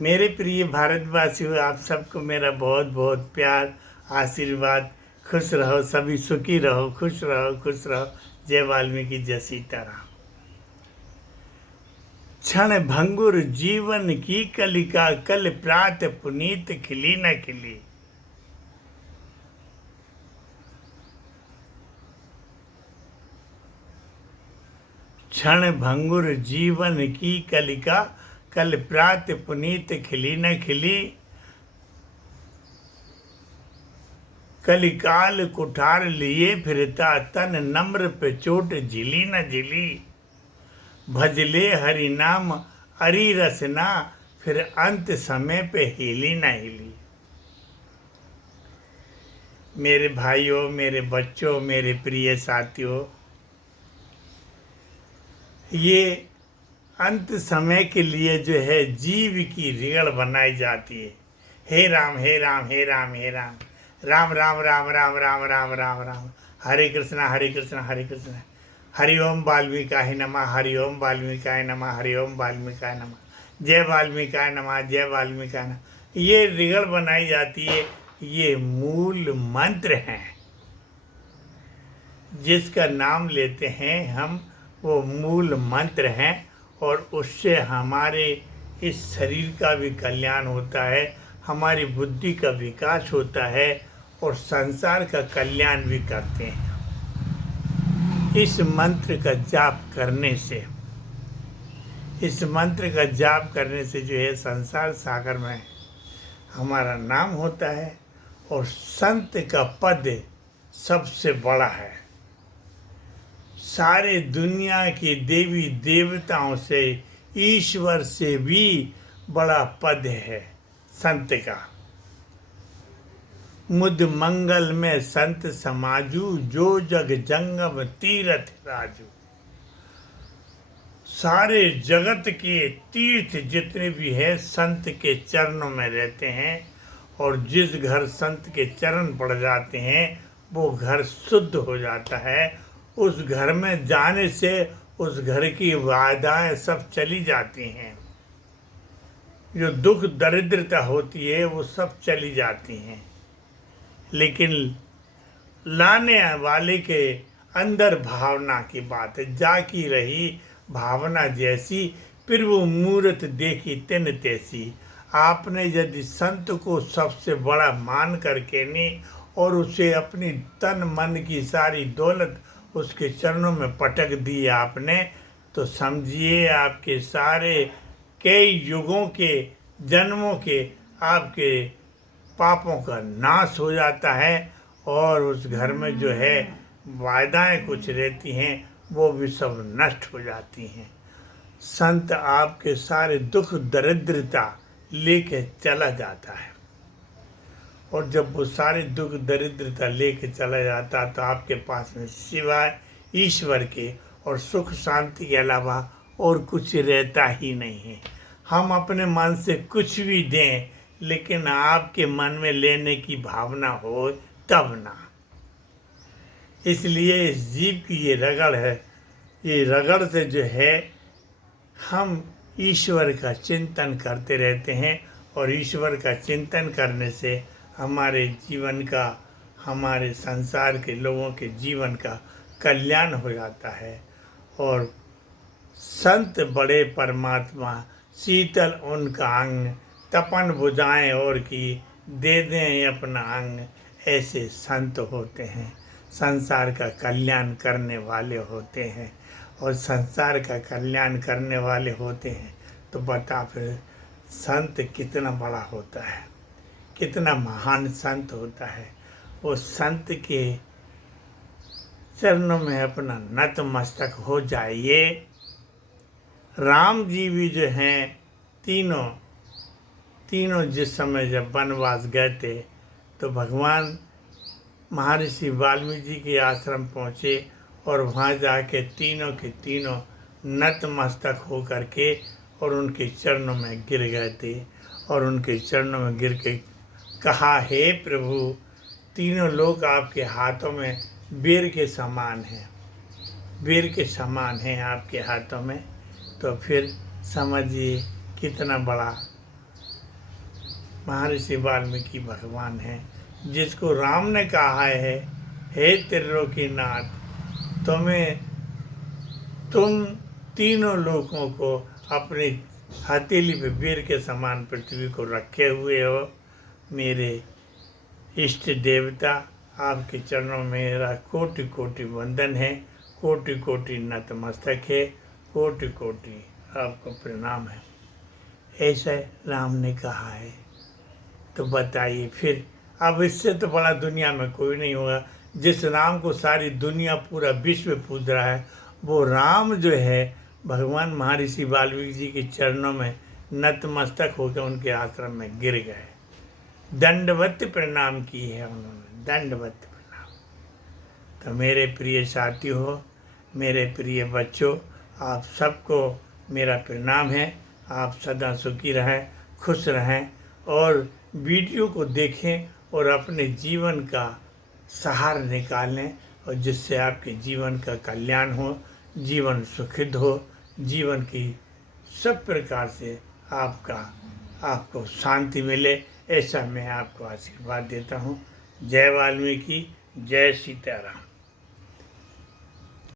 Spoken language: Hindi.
मेरे प्रिय भारतवासियों, आप सबको मेरा बहुत बहुत प्यार, आशीर्वाद। खुश रहो, सभी सुखी रहो, खुश रहो, खुश रहो। जय वाल्मीकि, जय सीताराम। क्षण भंगुर जीवन की कलिका, कल प्रात पुनीत खिली न खिली। क्षण भंगुर जीवन की कलिका, कल प्रात पुनीत खिली न खिली। कलिकाल कुठार लिए फिरता, तन नम्र पे चोट झिली न झिली। भजले हरि नाम अरि रसना, फिर अंत समय पे हिली न हिली। मेरे भाइयों, मेरे बच्चों, मेरे प्रिय साथियों, ये अंत समय के लिए जो है जीव की रीढ़ बनाई जाती है। हे राम, हे राम, हे राम, हे राम, राम राम राम राम राम राम राम राम। हरे कृष्णा, हरे कृष्णा, हरे कृष्णा। हरि ओम वाल्मीकाय नमः, हरि ओम वाल्मीकाय नमः, हरि ओम वाल्मीकाय नमः। जय वाल्मीकाय नमः, जय वाल्मीकाय नमः। ये रीढ़ बनाई जाती है, ये मूल मंत्र हैं जिसका नाम लेते हैं हम, वो मूल मंत्र हैं। और उससे हमारे इस शरीर का भी कल्याण होता है, हमारी बुद्धि का विकास होता है और संसार का कल्याण भी करते हैं। इस मंत्र का जाप करने से, इस मंत्र का जाप करने से जो है संसार सागर में हमारा नाम होता है और संत का पद सबसे बड़ा है। सारे दुनिया के देवी देवताओं से, ईश्वर से भी बड़ा पद है संत का। मुद मंगल में संत समाजू, जो जग जंगम तीरथ राजू। सारे जगत के तीर्थ जितने भी हैं संत के चरणों में रहते हैं। और जिस घर संत के चरण पड़ जाते हैं वो घर शुद्ध हो जाता है। उस घर में जाने से उस घर की बाधाएं सब चली जाती हैं। जो दुख दरिद्रता होती है वो सब चली जाती हैं। लेकिन लाने वाले के अंदर भावना की बात है। जाकी रही भावना जैसी, फिर वो मूरत देखी तिन तैसी। आपने यदि संत को सबसे बड़ा मान करके नहीं और उसे अपनी तन मन की सारी दौलत उसके चरणों में पटक दी आपने, तो समझिए आपके सारे कई युगों के, जन्मों के आपके पापों का नाश हो जाता है। और उस घर में जो है वायदाएं कुछ रहती हैं वो भी सब नष्ट हो जाती हैं। संत आपके सारे दुख दरिद्रता लेके चला जाता है। और जब वो सारे दुख दरिद्रता लेके चला जाता तो आपके पास में सिवाय ईश्वर के और सुख शांति के अलावा और कुछ रहता ही नहीं है। हम अपने मन से कुछ भी दें, लेकिन आपके मन में लेने की भावना हो तब ना। इसलिए इस जीव की ये रगड़ है, ये रगड़ से जो है हम ईश्वर का चिंतन करते रहते हैं। और ईश्वर का चिंतन करने से हमारे जीवन का, हमारे संसार के लोगों के जीवन का कल्याण हो जाता है। और संत बड़े परमात्मा, शीतल उनका अंग, तपन बुझाएं और की दे दें अपना अंग। ऐसे संत होते हैं, संसार का कल्याण करने वाले होते हैं। और संसार का कल्याण करने वाले होते हैं तो बता फिर संत कितना बड़ा होता है, कितना महान संत होता है। वो संत के चरणों में अपना नतमस्तक हो जाइए। राम जी भी जो हैं तीनों जिस समय जब वनवास गए थे तो भगवान महर्षि वाल्मीकि जी के आश्रम पहुँचे और वहाँ जाके तीनों के तीनों नतमस्तक हो करके और उनके चरणों में गिर गए थे। और उनके चरणों में गिर के कहा, हे प्रभु, तीनों लोग आपके हाथों में बेर के समान हैं, बेर के समान हैं आपके हाथों में। तो फिर समझिए कितना बड़ा महर्षि वाल्मीकि भगवान हैं, जिसको राम ने कहा है, हे त्रिलोकीनाथ, तुम तीनों लोगों को अपनी हथेली पे बेर के समान पृथ्वी को रखे हुए हो। मेरे इष्ट देवता, आपके चरणों में मेरा कोटि कोटि वंदन है, कोटि कोटि नतमस्तक है, कोटि कोटि आपको प्रणाम है। ऐसा राम ने कहा है। तो बताइए फिर, अब इससे तो बड़ा दुनिया में कोई नहीं होगा। जिस राम को सारी दुनिया पूरा विश्व पूज रहा है, वो राम जो है भगवान महर्षि वाल्मीकि जी के चरणों में नतमस्तक होकर उनके आश्रम में गिर गए, दंडवत प्रणाम की है उन्होंने, दंडवत प्रणाम। तो मेरे प्रिय साथियों, मेरे प्रिय बच्चों, आप सबको मेरा प्रणाम है। आप सदा सुखी रहें, खुश रहें और वीडियो को देखें और अपने जीवन का सहारा निकालें, और जिससे आपके जीवन का कल्याण हो, जीवन सुखित हो, जीवन की सब प्रकार से आपको शांति मिले, ऐसा मैं आपको आशीर्वाद देता हूँ। जय वाल्मीकि, जय सीताराम।